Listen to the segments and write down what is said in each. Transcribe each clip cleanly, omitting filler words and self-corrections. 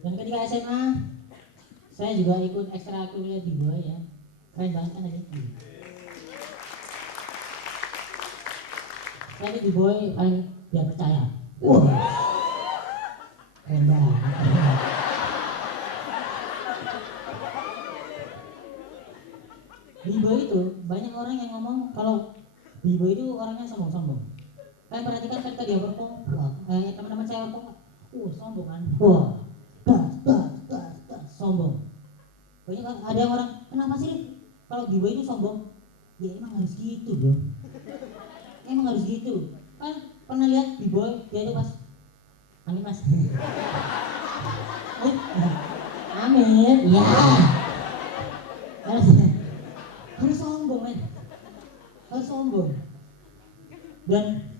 Dan ketika SMA saya juga ikut ekstrakurikuler di bawah ya. Keren banget kan tadi. Saya di bawah paling biar percaya. Wah. Keren banget. Bibo itu banyak orang yang ngomong kalau Bibo itu orangnya sombong-sombong. Kalian perhatikan ketika dia perform, teman-teman saya perform, sombong kan, sombong. Banyak kan ada orang, kenapa sih kalau Bibo itu sombong? Ya emang harus gitu bro, emang harus gitu. Kan pernah lihat Bibo dia itu pas, amin mas, amin, ya, harus sombong men, harus sombong. Dan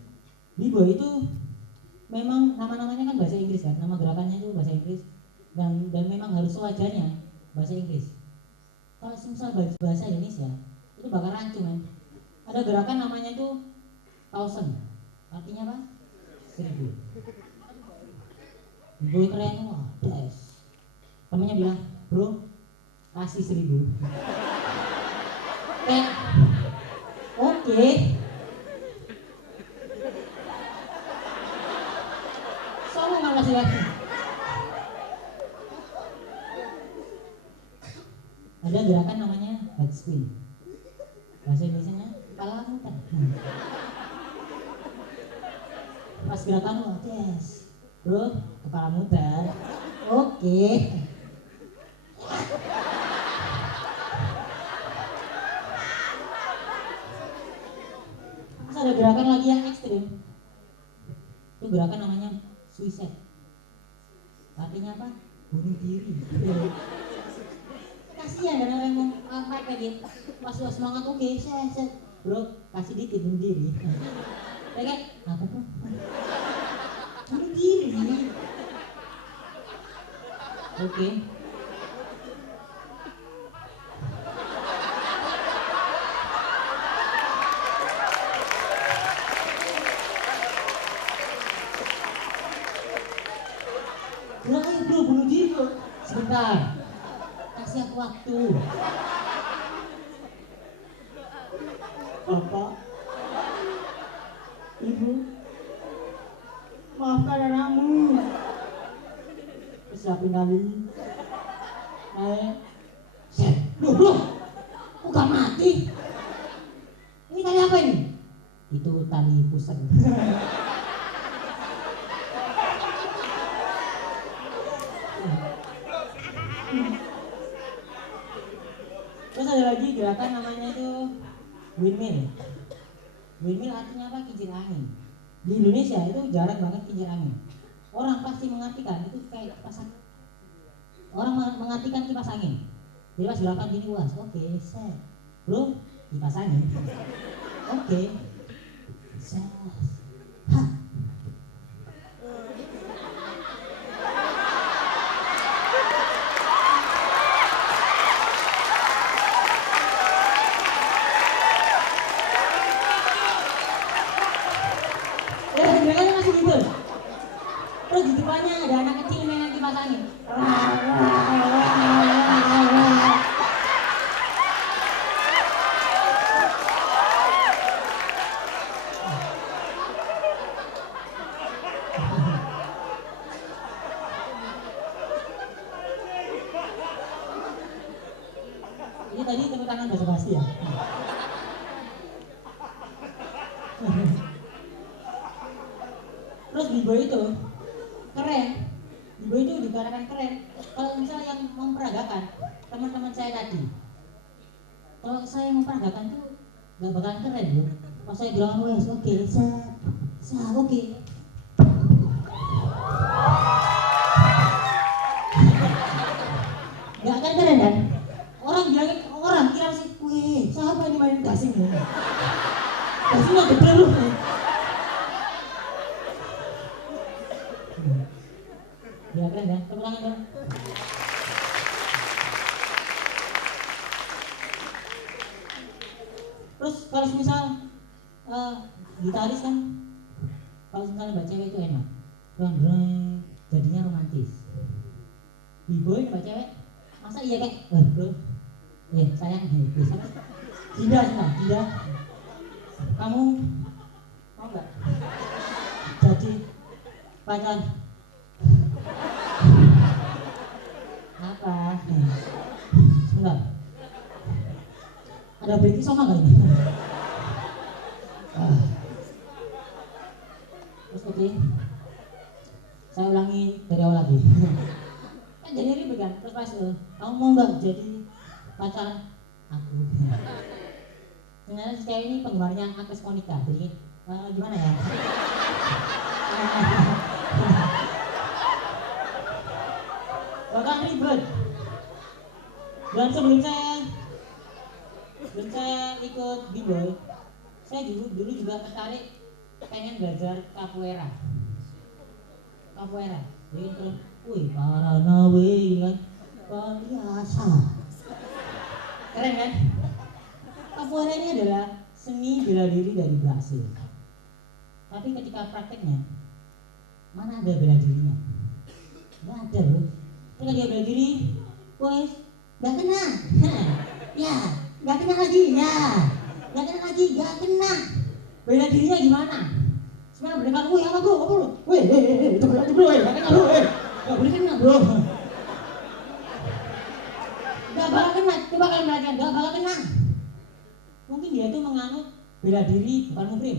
Bibo itu memang nama-namanya kan bahasa Inggris kan, nama gerakannya itu bahasa Inggris dan memang harus sewajarnya bahasa Inggris. Kalau misal bahasa Indonesia itu bakal rancu kan. Ada gerakan namanya itu thousand, artinya apa? 1000. Bibo keren, wah des. Temennya bilang, bro kasih 1000. Oke. Sombong kan kasih lagi. Ada gerakan namanya head spin. Bahasa Indonesianya kepala muter. Pas gerakan yes, bro kepala muter. Oke. Terus ada gerakan lagi yang ekstrim. Itu gerakan namanya suicide. Artinya apa? Bunuh diri. Kasihan dan orang yang mau kayak gitu. Pas semangat oke, set. Bro, kasih dikit bunuh diri. Ya kan? Apa tuh? Bunuh diri. Oke. Bro, bunuh diri bro. Sebentar. Kasih aku waktu. Bapak, Ibu, maafkan anakmu. Siapin kali. Set. Bro, kok gak mati? Ini tali apa ini? Itu tali pusat. Terus ada lagi gerakan namanya itu windmill. Windmill artinya apa? Kincir angin. Di Indonesia itu jarang banget kincir angin. Orang pasti mengartikan itu kayak kipas angin. Orang mengartikan kipas angin. Jadi pas gerakan gini was, oke, set. Bro, kipas angin. Oke. Set. Ha. Terus di depannya ada anak kecil main kipas angin. Ini tadi tepuk tangan bahasa basi ya. Terus Bibo itu keren. Bibo itu dikatakan keren kalau misalnya yang memperagakan teman-teman saya tadi. Kalau saya memperagakan tuh gak bakalan keren bro. Pas saya bilang wes oke, oke. Gak akan keren kan? Orang bilangin orang kira sih, wih siapa ini main gasing ya? Gasingnya gede loh. Ya keren ya, tepuk tangan dong. Terus kalau misal gitaris kan, kalau misalnya mbak cewek itu enak, jadinya romantis. B-boy nembak cewek. Masa iya kayak, bro, sayang, bisa. Tidak, tidak. Kamu mau nggak jadi pacar? Apa? Sebentar. Ada berarti sama nggak ini? Terus oke. Saya ulangi dari awal lagi. Kan jadi ribet kan? Terus pas kamu mau nggak jadi pacar aku? Ternyata si cewek ini penggemarnya Agnes Monica. Jadi gimana ya? Bahkan ribet. Dan sebelum saya ikut B-boy, saya dulu juga tertarik pengen belajar capoeira. Jadi terus, wih Paranawe kan, biasa. Keren kan? Capoeira ini adalah seni bela diri dari Brasil. Tapi ketika prakteknya, mana ada bela dirinya? Nggak ada bro. Ketika dia bela diri, wes nggak kena. Ya, nggak kena lagi. Ya, nggak kena lagi, nggak kena. Bela dirinya gimana? Sebenarnya mereka, wih apa bro? Wih, itu berarti bro, nggak kena bro, nggak boleh kena bro. Nggak bakal kena, coba kalian perhatikan, nggak bakal kena. Mungkin dia itu menganut bela diri bukan muhrim.